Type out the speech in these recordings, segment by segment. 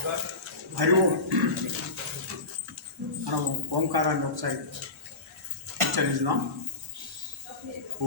హరి ఓం. మనం ఓంకారాన్ని ఒకసారి ఉచ్చరిద్దాం. ఓ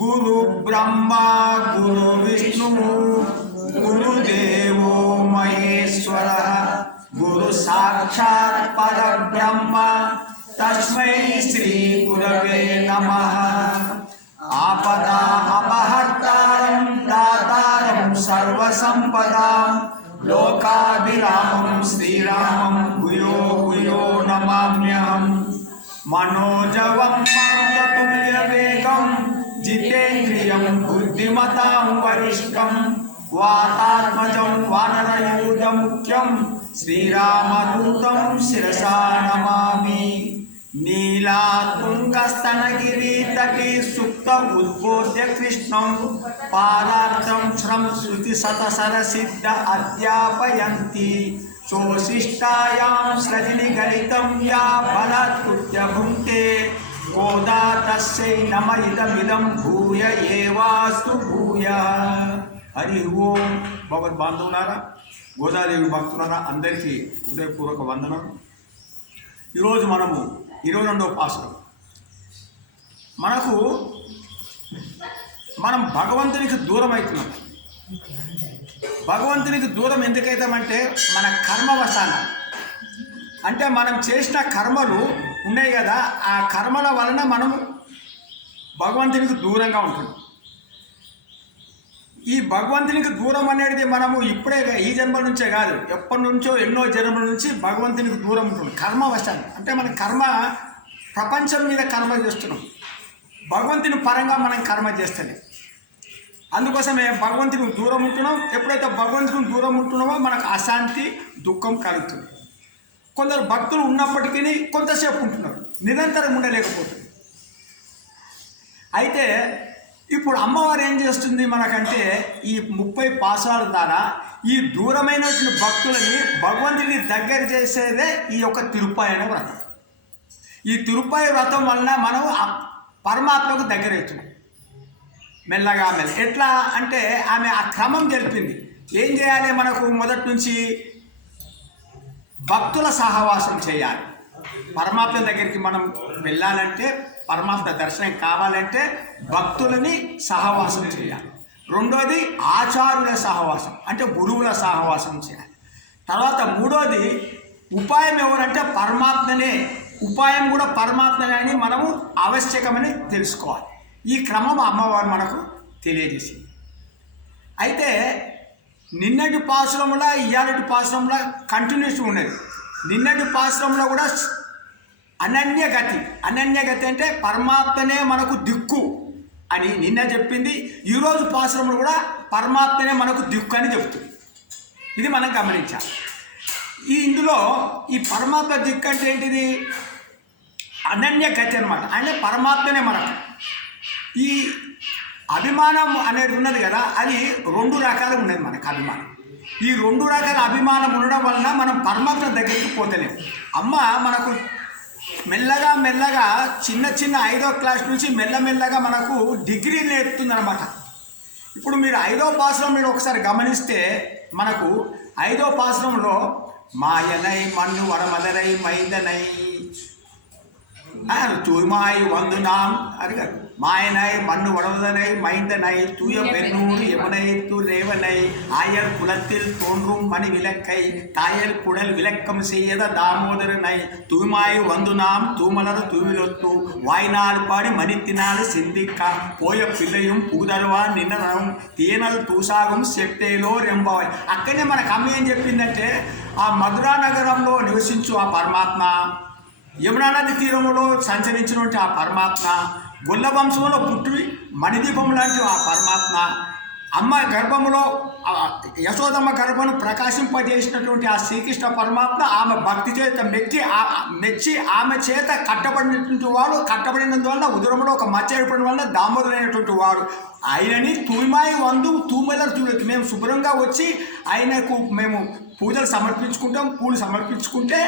गुरु ब्रह्मा गुरु विष्णु गुरुदेवो महेश्वरः गुरु साक्षात् परब्रह्म तस्मै श्री गुरवे नमः. आपदामहर्तारं दातारं सर्वसम्पदां लोकाभिरामं श्रीरामं भूयो भूयो नमाम्यहम्. मनोजवं मारुततुल्यवेगं जितेन्द्रियं बुद्धिमतां वरिष्ठं वातात्मजं वानरयूथमुख्यं श्रीरामदूतं शिरसा नमामि. नीलातुङ्गस्तनगिरितटी सुप्त उद्बोध्य कृष्णं पादार्थं श्रम श्रुतिशतसरसिद्ध अध्यापयन्ति. सोऽशिष्टायां सृजनिगलितं या बलात्कृत्य भुङ्क्ते गोदा तस्यै नम इदमिदं भूय एवास्तु भूयः. హరి ఓం. భగవద్బాంధవులారా, గోదాదేవి భక్తులారా, అందరికీ హృదయపూర్వక వందనం. ఈరోజు మనము 22వ పాసురం. మనం భగవంతునికి దూరం అవుతున్నాం. భగవంతునికి దూరం ఎందుకైతామంటే మన కర్మవశాన, అంటే మనం చేసిన కర్మలు ఉన్నాయి కదా, ఆ కర్మల వలన మనము భగవంతునికి దూరంగా ఉంటున్నాం. ఈ భగవంతునికి దూరం అనేది మనము ఇప్పుడే ఈ జన్మ నుంచే కాదు, ఎప్పటి నుంచో ఎన్నో జన్మల నుంచి భగవంతునికి దూరం ఉంటున్నాం కర్మవశాన్ని. అంటే మన కర్మ ప్రపంచం మీద కర్మ చేస్తున్నాం, భగవంతుని పరంగా మనం కర్మ చేస్తేనే. అందుకోసమే భగవంతునికి దూరం ఉంటున్నాం. ఎప్పుడైతే భగవంతునికి దూరం ఉంటున్నామో మనకు అశాంతి, దుఃఖం కలుగుతుంది. కొందరు భక్తులు ఉన్నప్పటికీ కొంతసేపు ఉంటున్నారు, నిరంతరం ఉండలేకపోతుంది. అయితే ఇప్పుడు అమ్మవారు ఏం చేస్తుంది మనకంటే, ఈ 30 పాసాల ద్వారా ఈ దూరమైనటువంటి భక్తులని భగవంతుని దగ్గర చేసేదే ఈ యొక్క తిరుపాయన వ్రతం. ఈ తిరుపాయ వ్రతం వలన మనం పరమాత్మకు దగ్గర అవుతున్నాం మెల్లగా. ఎట్లా అంటే ఆమె ఆ క్రమం జరిపింది. ఏం చేయాలి, మనకు మొదటి నుంచి భక్తుల సహవాసం చేయాలి. పరమాత్మ దగ్గరికి మనం వెళ్ళాలంటే, పరమాత్మ దర్శనం కావాలంటే భక్తులని సహవాసం చేయాలి. రెండోది ఆచార్యుల సహవాసం, అంటే గురువుల సహవాసం చేయాలి. తర్వాత మూడోది ఉపాయం ఎవరంటే పరమాత్మనే, ఉపాయం కూడా పరమాత్మనే అని మనము ఆవశ్యకమని తెలుసుకోవాలి. ఈ క్రమం అమ్మవారు మనకు తెలియజేసింది. అయితే నిన్నటి పాసురంలో ఇయ్యాలటి పాసురంలో కంటిన్యూస్ ఉన్నది. నిన్నటి పాసురంలో కూడా అనన్యగతి అంటే పరమాత్మనే మనకు దిక్కు అని నిన్న చెప్పింది. ఈరోజు పాసురంలో కూడా పరమాత్మనే మనకు దిక్కు అని చెప్తుంది. ఇది మనం గమనించాలి. ఇందులో ఈ పరమాత్మ దిక్కు అంటే ఏంటిది, అనన్యగతి అనమాట. అంటే పరమాత్మనే మనకు. ఈ అభిమానం అనేది ఉన్నది కదా, అది 2 రకాలు ఉన్నది మనకు అభిమానం. ఈ 2 రకాల అభిమానం ఉండడం వలన మనం పరమాత్మ దగ్గరికి పోతలేము. అమ్మ మనకు మెల్లగా చిన్న 5వ క్లాస్ నుంచి మెల్లమెల్లగా మనకు డిగ్రీ నేర్పుతుంది అనమాట. ఇప్పుడు మీరు 5వ పాసురం మీరు ఒకసారి గమనిస్తే, మనకు 5వ పాసురంలో మాయనై మన్ను వడమదనై మైదనై తూమాయి వందునాం అడిగారు. மாயனாய் மண்ணு வளர்வதனை மைந்தனை தூய பெண்ணூர் யமுனை ரேவனை ஆயர் குலத்தில் தோன்றும் மணி விளக்கை தாயர் குடல் விளக்கம் செய்யத தாமோதரனை தூய்மாய் வந்து நாம் தூமலர் தூவிலொத்து வாய்நாள் பாடி மணித்தினால் சிந்திக்க போய పిల్లயும் పూదల్వా నిన్ననం తీనల్ తూసాగం సెట్టేలో రెంబాయ్. అక్కడనే మనకు అమ్మ ఏం చెప్పిందంటే, ఆ మధురా నగరంలో నివసించు ఆ పరమాత్మ యమునా నది తీరంలో సంచరించినటువంటి ఆ పరమాత్మ, గొల్ల వంశంలో పుట్టి మణిదీపం లాంటి ఆ పరమాత్మ, అమ్మ గర్భములో యశోదమ్మ గర్భను ప్రకాశింపజేసినటువంటి ఆ శ్రీకృష్ణ పరమాత్మ ఆమె భక్తి చేత మెచ్చి ఆమె చేత కట్టబడినటువంటి వాడు, కట్టబడినందువల్ల ఉదరంలో ఒక మచ్చ ఏర్పడిన వల్ల దామోదరైనటువంటి వాడు. ఆయనని తూమాయి వందు తూమెల చూడదు. మేము శుభ్రంగా వచ్చి ఆయనకు మేము పూజలు సమర్పించుకుంటాం, పూలు సమర్పించుకుంటే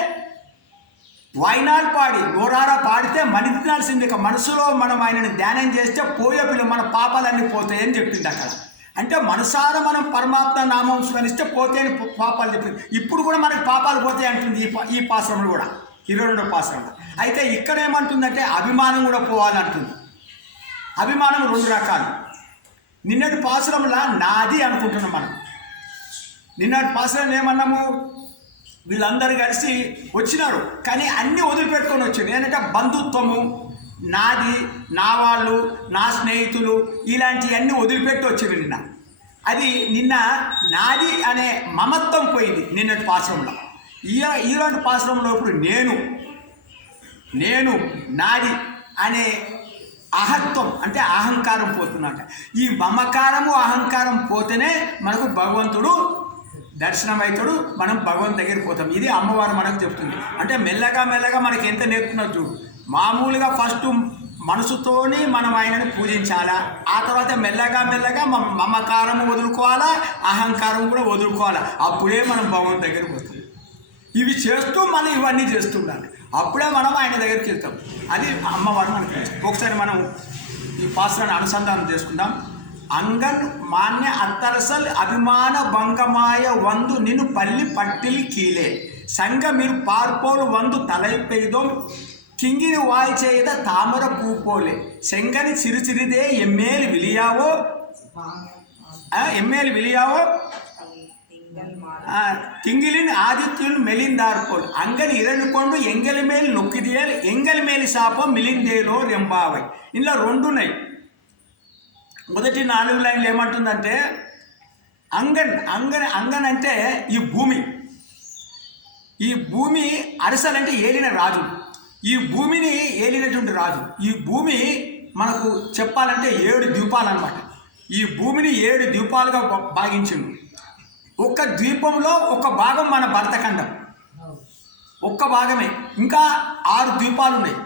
వాయినాలు పాడి నోరారా పాడితే మనిదినాల్సింది. ఇక మనసులో మనం ఆయనని ధ్యానం చేస్తే పోయే పిల్ల మన పాపాలన్నీ పోతాయని చెప్పింది అక్కడ. అంటే మనసారా మనం పరమాత్మ నామం స్మరిస్తే పోతాయని పాపాలు చెప్పింది. ఇప్పుడు కూడా మనకి పాపాలు పోతాయి అంటుంది ఈ పాశ్రంలో కూడా, 22వ పాశ్రంలో. అయితే ఇక్కడ ఏమంటుందంటే అభిమానం కూడా పోవాలంటుంది. అభిమానం 2 రకాలు. నిన్నటి పాశ్రంలో నాది అనుకుంటున్నాం మనం. నిన్నటి పాశ్రంలో ఏమన్నాము, వీళ్ళందరూ కలిసి వచ్చినారు కానీ అన్నీ వదిలిపెట్టుకొని వచ్చింది. ఏంటంటే బంధుత్వము, నాది, నా వాళ్ళు, నా స్నేహితులు, ఇలాంటివన్నీ వదిలిపెట్టి వచ్చింది నిన్న. అది నిన్న నాది అనే మమత్వం పోయింది నిన్నటి పాశ్రంలో. ఈరోజు పాశ్రంలో ఇప్పుడు నేను నాది అనే అహత్వం అంటే అహంకారం పోతుందట. ఈ మమకారము అహంకారం పోతేనే మనకు భగవంతుడు దర్శనం అవుతాడు, మనం భగవంతు దగ్గరికి పోతాం. ఇది అమ్మవారు మనకు చెప్తుంది. అంటే మెల్లగా మెల్లగా మనకి ఎంత నేర్పుతున్నారు చూడు. మామూలుగా ఫస్ట్ మనసుతోని మనం ఆయనని పూజించాలా, ఆ తర్వాత మెల్లగా మెల్లగా మమకారము వదులుకోవాలా, అహంకారం కూడా వదులుకోవాలా. అప్పుడే మనం భగవంతు దగ్గరికి పోతాం. ఇవి చేస్తూ మనం ఇవన్నీ చేస్తుండాలి, అప్పుడే మనం ఆయన దగ్గరికి వెళ్తాం. అది అమ్మవారు మనకు తెలుస్తుంది. ఒకసారి మనం ఈ పాత్రను అనుసంధానం చేసుకుందాం. అంగన్ మాన్య అత్తరసల్ అభిమాన భంగమాయ వందు నిన్ను పల్లి పట్టిల్ కీలే సంగ మీరు పార్పోలు వందు తలై పెయ్దోం కింగిని వాయి చేయద తామర పూపోలే సెంగని చిరుచిరిదే ఎమ్మేలు విలియావో తింగిలిని ఆదిత్యులు మెలిందార్పోలు అంగని ఇరనుకొండు ఎంగలి మేలు నొక్కిదియాలి ఎంగలి మేలి శాపం మిలిందేలో రెంబావై. ఇలా 2 ఉన్నాయి. మొదటి 4 లైన్లు ఏమంటుందంటే అంగన్ అంటే ఈ భూమి అరసలంటే ఏలిన రాజు, ఈ భూమిని ఏలినటువంటి రాజు. ఈ భూమి మనకు చెప్పాలంటే 7 ద్వీపాలు అన్నమాట. ఈ భూమిని 7 ద్వీపాలుగా భాగించిండు. ఒక్క ద్వీపంలో ఒక భాగం మన భరతఖండం, ఒక్క భాగమే. ఇంకా 6 ద్వీపాలు ఉన్నాయి.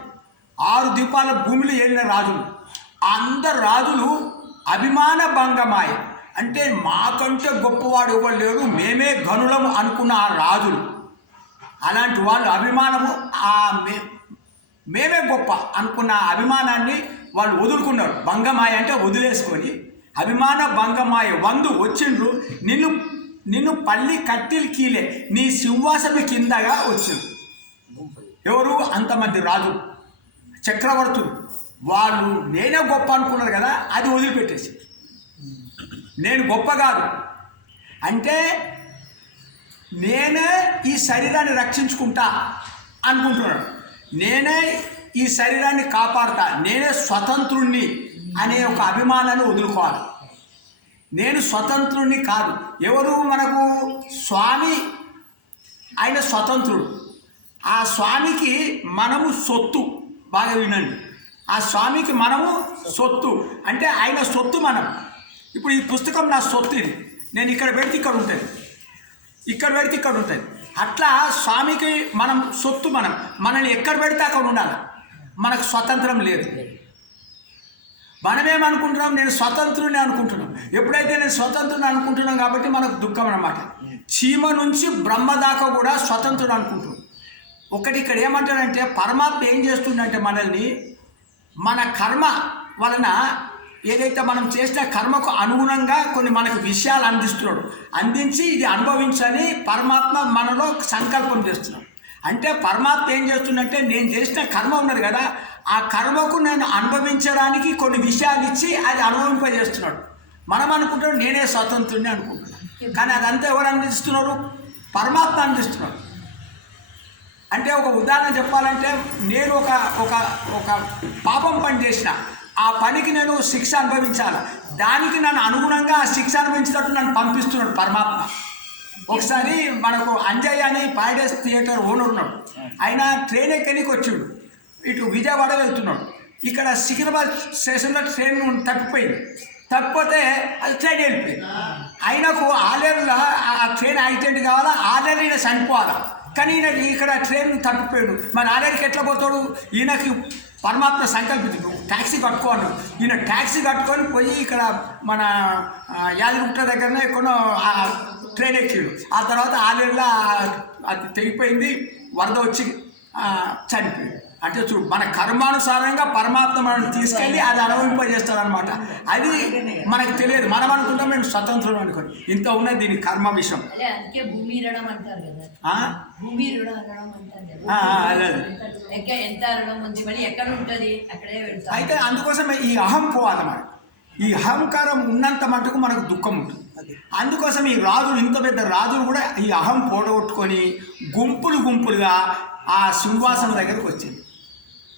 6 ద్వీపాల భూమిలో ఏలిన రాజులు. అందరు రాజులు అభిమాన భంగమాయ అంటే మాకంటే గొప్పవాడు ఎవరు లేరు, మేమే గనులము అనుకున్న ఆ రాజులు, అలాంటి వాళ్ళు అభిమానము మేమే గొప్ప అనుకున్న అభిమానాన్ని వాళ్ళు వదులుకున్నారు. భంగమాయ అంటే వదిలేసుకొని అభిమాన భంగమాయ వందు వచ్చిండ్రు నిన్ను పల్లి కట్టిల్ కీలే నీ సింహాసనం కిందగా వచ్చింది. ఎవరు? అంతమంది రాజు చక్రవర్తులు. వాళ్ళు నేనే గొప్ప అనుకున్నారు కదా, అది వదిలిపెట్టేసి నేను గొప్ప కాదు అంటే నేనే ఈ శరీరాన్ని రక్షించుకుంటా అనుకుంటున్నాడు. నేనే ఈ శరీరాన్ని కాపాడుతా, నేనే స్వతంత్రుణ్ణి అనే ఒక అభిమానాన్ని వదులుకోవాలి. నేను స్వతంత్రుణ్ణి కాదు. ఎవరు? మనకు స్వామి, ఆయన స్వతంత్రుడు. ఆ స్వామికి మనము సొత్తు. బాగా వినండి, ఆ స్వామికి మనము సొత్తు అంటే ఆయన సొత్తు మనం. ఇప్పుడు ఈ పుస్తకం నా సొత్తు, ఇది నేను ఇక్కడ పెడితే ఇక్కడ ఉంటుంది, ఇక్కడ పెడితే ఇక్కడ ఉంటుంది. అట్లా స్వామికి మనం సొత్తు. మనల్ని ఎక్కడ పెడితే అక్కడ ఉండాలి. మనకు స్వతంత్రం లేదు. మనమేమనుకుంటున్నాం? నేను స్వతంత్రుని అనుకుంటున్నాం. ఎప్పుడైతే నేను స్వతంత్రుని అనుకుంటున్నాం కాబట్టి మనకు దుఃఖం అన్నమాట. చీమ నుంచి బ్రహ్మ దాకా కూడా స్వతంత్రుడు అనుకుంటున్నాం. ఒకటి ఇక్కడ ఏమంటారంటే పరమాత్మ ఏం చేస్తుందంటే మనల్ని మన కర్మ వలన ఏదైతే మనం చేసిన కర్మకు అనుగుణంగా కొన్ని మనకు విషయాలు అందించి ఇది అనుభవించని పరమాత్మ మనలో సంకల్పం చేస్తున్నాం. అంటే పరమాత్మ ఏం చేస్తుందంటే నేను చేసిన కర్మ ఉన్నది కదా, ఆ కర్మకు నేను అనుభవించడానికి కొన్ని విషయాలు ఇచ్చి అది అనుభవింపజేస్తున్నాడు. మనం అనుకుంటున్నాం నేనే స్వతంత్రుని అనుకుంటున్నాం, కానీ అదంతా ఎవరు అందిస్తున్నారు? పరమాత్మ అందిస్తున్నాడు. అంటే ఒక ఉదాహరణ చెప్పాలంటే నేను ఒక పాపం పని చేసిన, ఆ పనికి నేను శిక్ష అనుభవించాలి. దానికి నన్ను అనుగుణంగా ఆ శిక్ష అనుభవించినట్టు నన్ను పంపిస్తున్నాడు పరమాత్మ. ఒకసారి మనకు అంజయ్య అని పారడైస్ థియేటర్ ఓనర్ ఉన్నాడు. ఆయన ట్రైన్ ఎక్కడికి వచ్చిండు, ఇటు విజయవాడ వెళ్తున్నాడు. ఇక్కడ సికింద్రాబాద్ స్టేషన్లో ట్రైన్ తప్పిపోతే అది ట్రైన్ వెళ్ళిపోయింది. ఆయనకు ఆలేరులో ఆ ట్రైన్ యాక్సిడెంట్ కావాలా, ఆలేరు ఈయన చనిపోవాలా. కానీ ఈయన ఇక్కడ ట్రైన్ తప్పిపోయాడు. మన ఆలేరుకి ఎట్లా పోతాడు? ఈయనకి పరమాత్మ సంకల్పించు ట్యాక్సీ కట్టుకోండు. ఈయన ట్యాక్సీ కట్టుకొని పోయి ఇక్కడ మన యాదగిరిగుట్ట దగ్గరనే ఎక్కడో ట్రైన్ ఎక్కిడు. ఆ తర్వాత ఆలేరులో అది తెగిపోయింది, వరద వచ్చి చనిపోయింది. అంటే చూడు, మన కర్మానుసారంగా పరమాత్మ మనం తీసుకెళ్ళి అది అనుభవింపజేస్తారనమాట. అది మనకు తెలియదు. మనం అనుకుంటాం మేము స్వతంత్రం అనుకోండి, ఇంత ఉన్నది దీని కర్మ విషయం. అయితే అందుకోసం ఈ అహం పోవాలన్నమాట. ఈ అహంకారం ఉన్నంత మటుకు మనకు దుఃఖం ఉంటుంది. అందుకోసం ఈ రాజులు, ఇంత పెద్ద రాజులు కూడా ఈ అహం పోడగొట్టుకొని గుంపులుగా ఆ సింహాసనం దగ్గరకు వచ్చింది.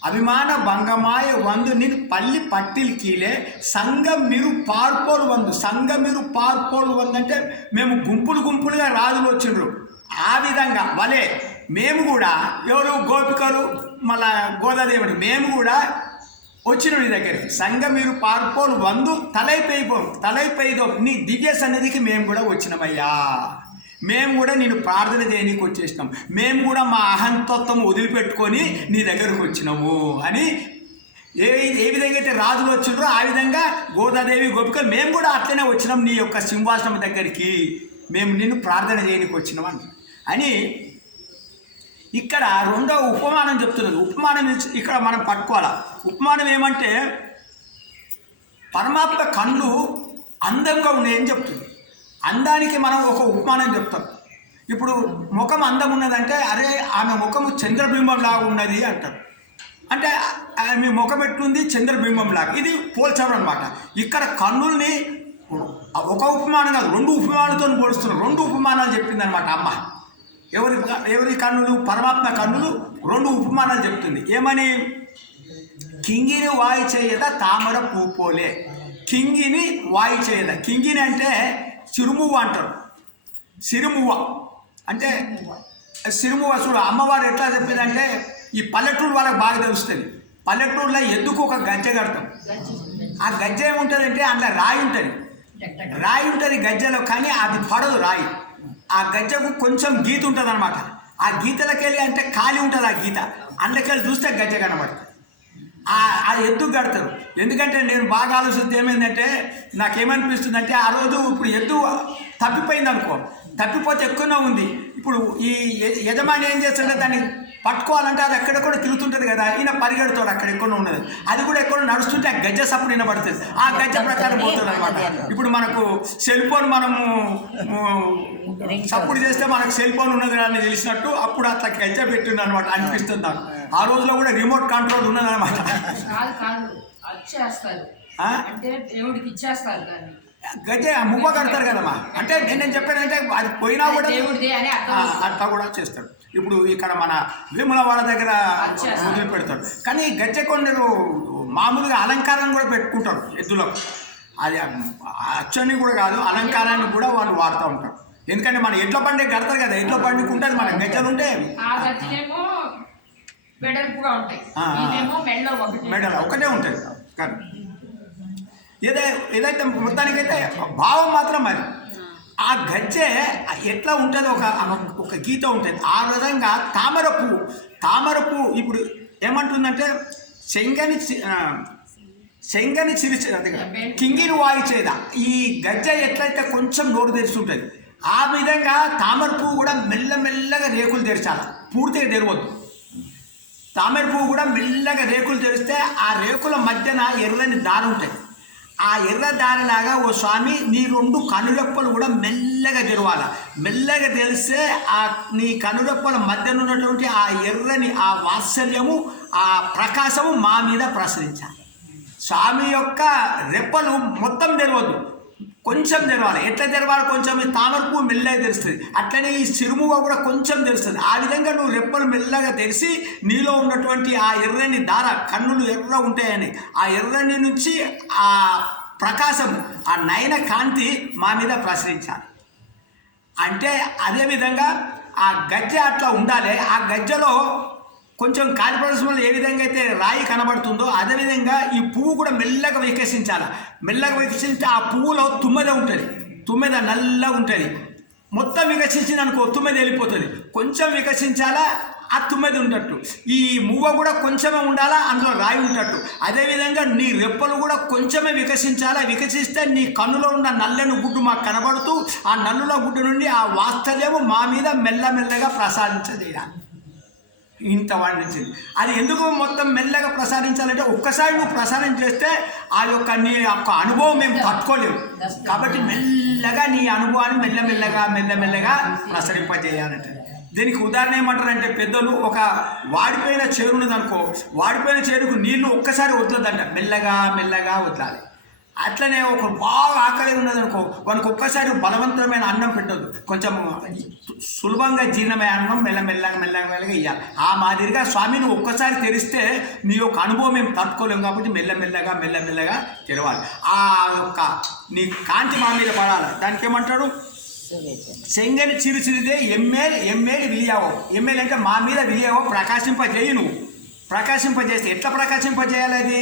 అభిమాన భంగమాయ వందు నిన్ను పల్లి పట్టిల్ కీలే సంఘం మీరు పార్పోలు వందు. సంఘం మీరు పార్పోలు వందు అంటే మేము గుంపులుగా రాజులు వచ్చిండ్రు. ఆ విధంగా వలే మేము కూడా, ఎవరు గోపికలు మళ్ళా గోదాదేవుడు, మేము కూడా వచ్చిన నీ దగ్గరికి. సంఘం మీరు పార్పోలు వందు తలైపోయిదో నీ దివ్య సన్నిధికి మేము కూడా వచ్చినామయ్యా. మేము కూడా నేను ప్రార్థన చేయనీకి వచ్చేసినాం. మేము కూడా మా అహంతత్వం వదిలిపెట్టుకొని నీ దగ్గరకు వచ్చినాము అని ఏ విధంగా అయితే రాజులు వచ్చిండ్రో ఆ విధంగా గోదాదేవి గోపికలు మేము కూడా అట్లనే వచ్చినాం నీ యొక్క సింహాసనం దగ్గరికి. మేము నిన్ను ప్రార్థన చేయనీకి వచ్చినాం అని ఇక్కడ రెండవ ఉపమానం చెప్తున్నది. ఉపమానం ఇక్కడ మనం పట్టుకోవాలా. ఉపమానం ఏమంటే పరమాత్మ కళ్ళు అందంగా ఉన్నాయని చెప్తుంది. అందానికి మనం ఒక ఉపమానం చెప్తాం. ఇప్పుడు ముఖం అందం ఉన్నదంటే, అరే ఆమె ముఖము చంద్రబింబం లాగా ఉన్నది అంటారు. అంటే ఆమె ముఖం ఎట్లుంది, చంద్రబింబం లాగా. ఇది పోల్చడం అనమాట. ఇక్కడ కన్నుల్ని ఒక ఉపమానం కాదు, 2 ఉపమానాలతో పోలుస్తున్నారు. 2 ఉపమానాలు చెప్పింది అనమాట అమ్మ. ఎవరి కన్నులు? పరమాత్మ కన్నులు 2 ఉపమానాలు చెప్తుంది. ఏమని? కింగిని వాయి చేయద తామర పూపోలే. కింగిని వాయి చేయద. కింగిని అంటే చిరుమువ్వ అంటారు. సిరుమువ్వ అంటే సిరుమువ్వ. చూడు, అమ్మవారు ఎట్లా చెప్పిందంటే, ఈ పల్లెటూరు వాళ్ళకి బాగా తెలుస్తుంది. పల్లెటూరులో ఎద్దుకు ఒక గజ్జె కడతాం. ఆ గజ్జె ఏముంటుందంటే అందులో రాయి ఉంటుంది గజ్జెలో, కానీ అది పడదు రాయి. ఆ గజ్జకు కొంచెం గీత ఉంటుంది అనమాట. ఆ గీతలకి వెళ్ళి అంటే ఖాళీ ఉంటుంది ఆ గీత, అందులోకెళ్ళి చూస్తే గజ్జె కనబడుతుంది. ఆ ఎద్దుకు కడతారు. ఎందుకంటే నేను బాగా ఆలోచిస్తే ఏమైందంటే, నాకేమనిపిస్తుందంటే, ఆ రోజు ఇప్పుడు ఎద్దు తప్పిపోయింది అనుకో, తప్పిపోతే ఎక్కువనే ఉంది. ఇప్పుడు ఈ యజమాని ఏం చేస్తాడంటే దాన్ని పట్టుకోవాలంటే అది ఎక్కడెక్కడ తిరుగుతుంటుంది కదా, ఈయన పరిగెడుతాడు, అక్కడ ఎక్కడో ఉన్నది. అది కూడా ఎక్కడో నడుస్తుంటే ఆ గజ్జ సప్పుడు వినబడుతుంది. ఆ గజ్జ ప్రకారం పోతుంది అనమాట. ఇప్పుడు మనకు సెల్ ఫోన్ మనము సప్పుడు చేస్తే మనకు సెల్ ఫోన్ ఉన్నది అని తెలిసినట్టు అప్పుడు అట్లా గజ్జ పెట్టింది అనమాట అనిపిస్తుంది నాకు. ఆ రోజులో కూడా రిమోట్ కంట్రోల్ ఉన్నది అనమాట. గజ్జ మువ్వ కడతారు కదమ్మా. అంటే నేను చెప్పానంటే అది పోయినా కూడా అట్లా కూడా చేస్తాడు. ఇప్పుడు ఇక్కడ మన వేముల వాళ్ళ దగ్గర వదిలి పెడతాడు. కానీ గజ్జె కొందరు మామూలుగా అలంకారం కూడా పెట్టుకుంటారు ఎద్దులకు. అది అచ్చని కూడా కాదు, అలంకారాన్ని కూడా వాళ్ళు వాడుతూ ఉంటారు. ఎందుకంటే మన ఎడ్ల బండి కడతారు కదా, ఎడ్ల బండికి ఉంటుంది, మన గజ్జలు ఉంటాయి, మెడలు ఒకటే ఉంటుంది. కానీ ఏదైతే మొత్తానికైతే భావం మాత్రం మరి ఆ గజ్జె ఎట్లా ఉంటుంది, ఒక గీత ఉంటుంది. ఆ విధంగా తామర పువ్వు ఇప్పుడు ఏమంటుందంటే శంగని చిరిచే కింగిని వాయిచేదా. ఈ గజ్జె ఎట్లయితే కొంచెం నోరు తెరుచుంటుంది, ఆ విధంగా తామర పువ్వు కూడా మెల్లమెల్లగా రేకులు తెరచాలి, పూర్తిగా తెరవద్దు. తామర పువ్వు కూడా మెల్లగా రేకులు తెరిస్తే ఆ రేకుల మధ్యన ఎర్రని దారి ఉంటుంది. ఆ ఎర్ర దారిలాగా ఓ స్వామి నీ 2 కనురెప్పలు కూడా మెల్లగా తెరవాలి. మెల్లగా తెలిస్తే ఆ నీ కనురెప్పల మధ్యన ఉన్నటువంటి ఆ ఎర్రని ఆ వాత్సల్యము, ఆ ప్రకాశము మా మీద ప్రసరించాలి. స్వామి యొక్క రెప్పలు మొత్తం తెరవద్దు, కొంచెం తెరవాలి. ఎట్లా తెరవాలి? కొంచెం ఈ తామర పువ్వు మెల్లగా తెరుస్తుంది, అట్లనే ఈ సిరుమువ కూడా కొంచెం తెరుస్తుంది. ఆ విధంగా నువ్వు రెప్పలు మెల్లగా తెరిచి నీలో ఉన్నటువంటి ఆ ఎర్రని దార, కన్నులు ఎర్ర ఉంటాయని, ఆ ఎర్రని నుంచి ఆ ప్రకాశం, ఆ నయన కాంతి మా మీద ప్రసరించాలి. అంటే అదేవిధంగా ఆ గజ్జె అట్లా ఉండాలి. ఆ గజ్జెలో కొంచెం కాలి ప్రదేశంలో ఏ విధంగా అయితే రాయి కనబడుతుందో అదేవిధంగా ఈ పువ్వు కూడా మెల్లగా వికసించాలి. మెల్లగా వికసించి ఆ పువ్వులో తుమ్మెద ఉంటుంది, తుమ్మెద నల్లగా ఉంటుంది. మొత్తం వికసించింది అనుకో తుమ్మెద వెళ్ళిపోతుంది. కొంచెం వికసించాలా ఆ తుమ్మెద ఉన్నట్టు, ఈ మువ్వ కూడా కొంచెమే ఉండాలా, అందులో రాయి ఉన్నట్టు. అదేవిధంగా నీ రెప్పలు కూడా కొంచెమే వికసించాలా. వికసిస్తే నీ కన్నులో ఉన్న నల్లని గుడ్డు మాకు కనబడుతూ ఆ నల్లుల గుడ్డు నుండి ఆ వాత్సల్యము మా మీద మెల్లమెల్లగా ప్రసాదించజేయాలి. ఇంత వాడించింది. అది ఎందుకు మొత్తం మెల్లగా ప్రసాదించాలంటే ఒక్కసారి నువ్వు ప్రసారం చేస్తే ఆ యొక్క నీ యొక్క అనుభవం మేము తట్టుకోలేము. కాబట్టి మెల్లగా నీ అనుభవాన్ని మెల్లమెల్లగా ప్రసరింపజేయాలంటే దీనికి ఉదాహరణ ఏమంటారంటే పెద్దలు, ఒక వాడిపోయిన చేరు ఉన్నదనుకో, వాడిపోయిన చేరుకు నీళ్లు ఒక్కసారి వదలదంట, మెల్లగా వదలాలి. అట్లనే ఒక బాగా ఆకలి ఉన్నదనుకో, వానికి ఒక్కసారి బలవంతమైన అన్నం పెట్టద్దు, కొంచెం సులభంగా జీర్ణమయ్యే అన్నం మెల్లగా ఇవ్వాలి. ఆ మాదిరిగా స్వామి నువ్వు ఒక్కసారి తెరిస్తే నీ యొక్క అనుభవం మేము తట్టుకోలేము. కాబట్టి మెల్లమెల్లగా తెరవాలి. ఆ యొక్క నీ కాంతి మా మీద పడాలి. దానికి ఏమంటాడు, సెంగని చిరుచిరిదే ఎమ్మేలి విలియావో. ఎమ్మేలి అంటే మా మీద విలియావో, ప్రకాశింపజేయి. నువ్వు ప్రకాశింపజేస్తే ఎట్లా ప్రకాశింపజేయాలి? అది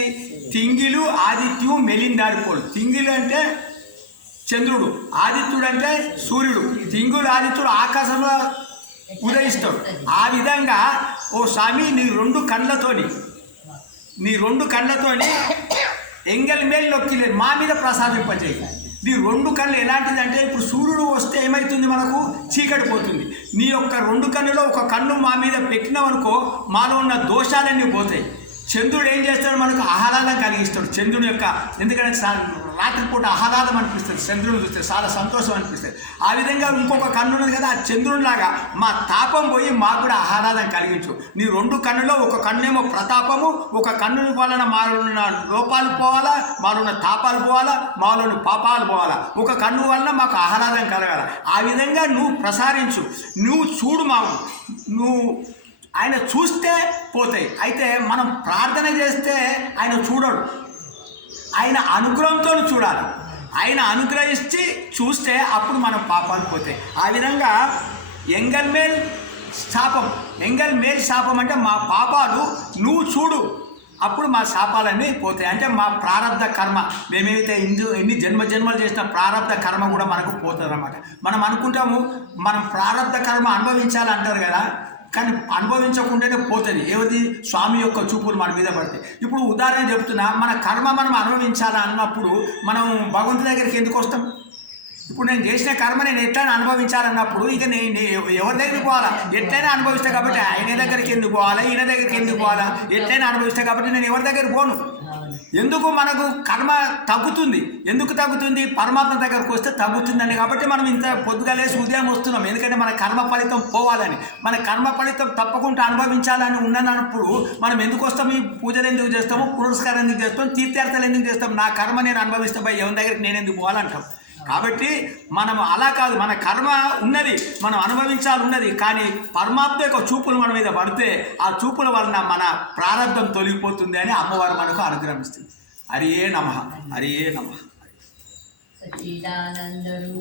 తింగిలు ఆదిత్యు మెలిందారిపోడు. తింగిలు అంటే చంద్రుడు, ఆదిత్యుడు అంటే సూర్యుడు. తింగులు ఆదిత్యుడు ఆకాశంలో ఉదయిస్తాడు. ఆ విధంగా ఓ స్వామి నీ రెండు కళ్ళతోని ఎంగల్ మేలు నొక్కిలేదు మా మీద ప్రసాదింపజేయి. నీ రెండు కళ్ళు ఎలాంటిదంటే, ఇప్పుడు సూర్యుడు వస్తే ఏమవుతుంది, మనకు చీకటి పోతుంది. నీ యొక్క రెండు కన్నులో ఒక కన్ను మా మీద పెట్టినావనుకో మాలో ఉన్న దోషాలన్నీ పోతాయి. చంద్రుడు ఏం చేస్తాడు, మనకు ఆహ్లాదం కలిగిస్తాడు. చంద్రుని యొక్క ఎందుకంటే రాత్రిపూట ఆహ్లాదం అనిపిస్తుంది, చంద్రుని చూస్తే చాలా సంతోషం అనిపిస్తుంది. ఆ విధంగా ఇంకొక కన్ను ఉన్నది కదా, ఆ చంద్రునిలాగా మా తాపం పోయి మాకు కూడా ఆహ్లాదం కలిగించు. నీ రెండు కన్నులో ఒక కన్నేమో ప్రతాపము, ఒక కన్ను వలన మాలో లోపాలు పోవాలా, మాలో ఉన్న తాపాలు పోవాలా, మాలో ఉన్న పాపాలు పోవాలా. ఒక కన్ను వలన మాకు ఆహ్లాదం కలగాల. ఆ విధంగా నువ్వు ప్రసారించు. నువ్వు చూడు, నువ్వు ఆయన చూస్తే పోతాయి. అయితే మనం ప్రార్థన చేస్తే ఆయన చూడడు, ఆయన అనుగ్రహంతో చూడాలి. ఆయన అనుగ్రహించి చూస్తే అప్పుడు మనం పాపాలు పోతాయి. ఆ విధంగా ఎంగల్ మేల్ శాపం అంటే మా పాపాలు నువ్వు చూడు, అప్పుడు మా శాపాలన్నీ పోతాయి. అంటే మా ప్రారంధ కర్మ, మేమేమైతే ఎన్ని జన్మలు చేసిన ప్రారంధ కర్మ కూడా మనకు పోతుంది అన్నమాట. మనం అనుకుంటాము మనం ప్రారంధ కర్మ అనుభవించాలంటారు కదా, కానీ అనుభవించకుండానే పోతుంది. ఏది స్వామి యొక్క చూపులు మన మీద పడతాయి. ఇప్పుడు ఉదాహరణ చెప్తున్నా, మన కర్మ మనం అనుభవించాలా అన్నప్పుడు మనం భగవంతుడి దగ్గరికి ఎందుకు వస్తాం? ఇప్పుడు నేను చేసిన కర్మ నేను ఎట్లయినా అనుభవించాలన్నప్పుడు ఇక నేను ఎవరి దగ్గరికి పోవాలా? ఎట్లయినా అనుభవిస్తా కాబట్టి ఆయన దగ్గరికి ఎందుకు పోవాలా, ఈయన దగ్గరికి ఎందుకు పోవాలా? ఎట్లయినా అనుభవిస్తా కాబట్టి నేను ఎవరి దగ్గరికి పోను. ఎందుకు మనకు కర్మ తగ్గుతుంది? ఎందుకు తగ్గుతుంది? పరమాత్మ దగ్గరకు వస్తే తగ్గుతుందని. కాబట్టి మనం ఇంత పొద్దుగాలేసి ఉదయం వస్తున్నాం, ఎందుకంటే మన కర్మ ఫలితం పోవాలని. మన కర్మ ఫలితం తప్పకుండా అనుభవించాలని ఉన్నప్పుడు మనం ఎందుకు వస్తాం? ఈ పూజలు ఎందుకు చేస్తాము, పురస్కారం ఎందుకు చేస్తాం, తీర్థయాత్రలు ఎందుకు చేస్తాం? నా కర్మ నేను అనుభవిస్తా పోయి ఎవరి దగ్గరికి నేను ఎందుకు పోవాలంటాం. కాబట్టి మనం అలా కాదు, మన కర్మ ఉన్నది, మనం అనుభవించాలన్నది. కానీ పరమాత్మ యొక్క చూపులు మన మీద పడితే ఆ చూపుల వలన మన ప్రారంధం తొలగిపోతుంది అని అమ్మవారు మనకు అనుగ్రహిస్తుంది. హరియే నమః.